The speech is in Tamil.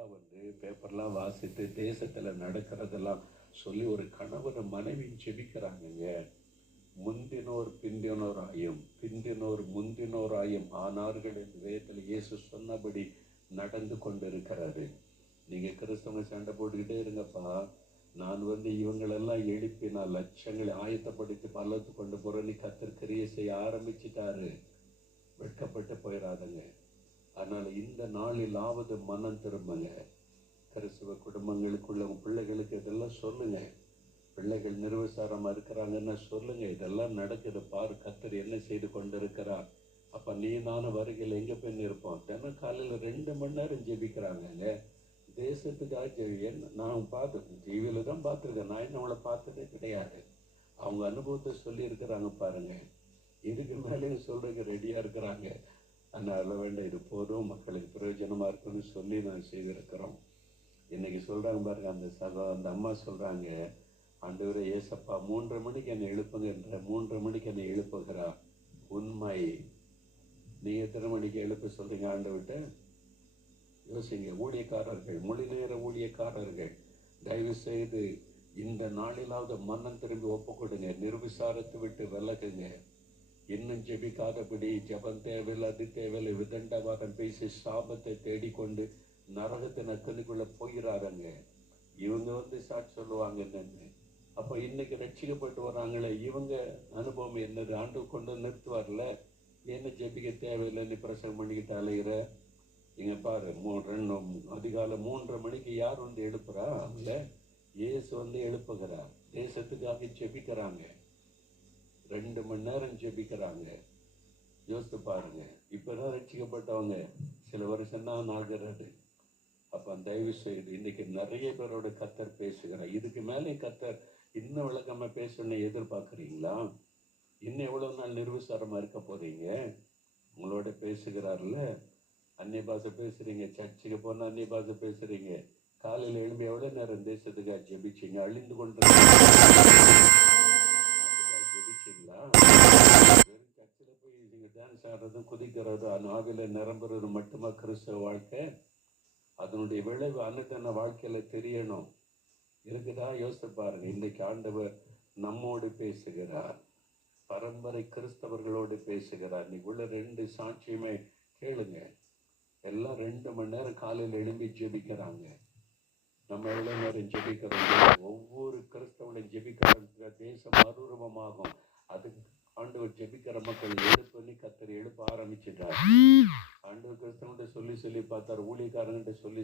ஐயா பேப்பர்லாம் வாசித்து தேசத்துல நடக்கிறதெல்லாம் சொல்லி ஒரு கணவர் மனைவி ஜெபிக்கிறாங்க. முந்தினோர் முந்தினோராயும் ஆனார்கள் என்று வேதத்தில் இயேசு சொன்னபடி நடந்து கொண்டிருக்கிறாரு. நீங்க கிறிஸ்தவங்க சண்டை போட்டுக்கிட்டே இருங்கப்பா, நான் இவங்களெல்லாம் எழுப்பி நான் லட்சங்களை ஆயத்தப்படுத்தி பல்லத்து கொண்டு போறேன்னு கர்த்தர் கிரியை செய்ய ஆரம்பிச்சுட்டாரு. வெட்கப்பட்டு போயிடாதங்க. அதனால இந்த நாளிலாவது மனம் திரும்புங்க. கிறிஸ்தவ குடும்பங்களுக்குள்ள பிள்ளைகளுக்கு இதெல்லாம் சொல்லுங்க. பிள்ளைகள் நிர்விசாரமா இருக்கிறாங்கன்னு சொல்லுங்க. இதெல்லாம் நடக்குது பாரு, கர்த்தர் என்ன செய்து கொண்டிருக்கிறார். அப்ப நீ நானும் வருகையில் எங்க போய் இருப்போம். தினம் காலையில 2 மணி நேரம் ஜெபிக்கிறாங்க. தேசத்துக்காக நான் பார்த்து டிவியில தான் பார்த்துருக்கேன். நான் என்ன அவளை பார்த்ததே கிடையாது. அவங்க அனுபவத்தை சொல்லி இருக்கிறாங்க பாருங்க. இதுக்கு மேலேயும் சொல்றதுக்கு ரெடியா இருக்கிறாங்க. அதனால வேண்டாம், இது போதும், மக்களுக்கு பிரயோஜனமா இருக்குன்னு சொல்லி நான் செய்திருக்கிறோம். இன்னைக்கு சொல்றாங்க பாருங்க, அந்த அம்மா சொல்றாங்க, ஆண்டவரே ஏசப்பா 3:30 மணிக்கு என்னை எழுப்புங்கன்ற, 3:30 மணிக்கு என்னை எழுப்புகிறா. உண்மை. நீ எத்தனை மணிக்கு எழுப்ப சொல்றீங்க ஆண்டவர்கிட்ட? யோசிங்க. ஊழியக்காரர்கள், மொழி நேர ஊழியக்காரர்கள், தயவு செய்து இந்த நாளிலாவது மனம் திரும்பி ஒப்பு கொடுங்க. நிர்விசாரத்தை விட்டு விலகுங்க. இன்னும் ஜெபிக்காதபடி ஜபம் தேவையில்லை, அது தேவையில்லை, விதண்டவாதம் பேசி சாபத்தை தேடிக்கொண்டு நரகத்தின் அக்கனுக்குள்ள போகிறாருங்க. இவங்க சாட்சி சொல்லுவாங்க என்னன்னு. அப்ப இன்னைக்கு ரட்சிக்கப்பட்டு வராங்களே, இவங்க அனுபவம் என்னது? ஆண்டு கொண்டு நிறுத்துவார்ல. என்ன ஜெபிக்க தேவையில்லைன்னு பிரசங்கம் பண்ணிக்கிட்டு அலைகிற? இங்க பாரு, அதிகாலை 3:30 மணிக்கு யார் எழுப்புறா? அவங்கள இயேசு எழுப்புகிறார். தேசத்துக்காக ஜெபிக்கிறாங்க. 2 மணி நேரம் ஜெபிக்கிறாங்க. யோசித்து பாருங்க. இப்பதான் ரட்சிக்கப்பட்டவங்க, சில வருஷம் தான் ஆகிறது. அப்ப தயவு செய்து இன்னைக்கு நிறைய பேரோட கர்த்தர் பேசுகிறார். இதுக்கு மேலே கர்த்தர் இன்னும் விளக்கமா பேசணும்னு எதிர்பார்க்குறீங்களா? இன்னும் எவ்வளவு நாள் நிர்விசாரமா இருக்க போறீங்க? உங்களோட பேசுகிறார்ல. அந்நிய பாஷை பேசுறீங்க, சர்ச்சுக்கு போனா அந்நிய பாஷை பேசுறீங்க. காலையில எழும்பி எவ்வளவு நேரம் தேசத்துக்காக ஜெபிச்சீங்க? அழிந்து கொண்டு ஜெபிச்சீங்களா? வெறும் சர்ச்சில் போய் நீங்க டான்ஸ் ஆடுறதும் குதிக்கிறதும் ஆவில நிரம்புறது மட்டுமா கிறிஸ்தவ வாழ்க்கை? அதனுடைய விளைவு அனுதின வாழ்க்கையில தெரியணும். இருக்குதா? யோசித்து பாருங்க. இன்னைக்கு ஆண்டவர் நம்மோடு பேசுகிறார். பரம்பரை கிறிஸ்தவர்களோடு பேசுகிறார். இன்னைக்கு உள்ள 2 சாட்சியுமே கேளுங்க. எல்லாம் 2 மணி நேரம் காலையில் எழும்பி ஜெபிக்கிறாங்க. நம்ம எவ்வளவு நேரம் ஜெபிக்கிறோம்? ஒவ்வொரு கிறிஸ்தவனையும் ஜெபிக்கிற தேசம் மறுரூபமாகும். அதுக்கு ஆண்டவர் ஜெபிக்கிற மக்கள் எழுப்புன்னு கர்த்தர் எழுப்ப ஆரம்பிச்சிட்டார். ஆண்டவர் கிறிஸ்தவன்கிட்ட சொல்லி பார்த்தார், ஊழியக்காரங்கிட்ட சொல்லி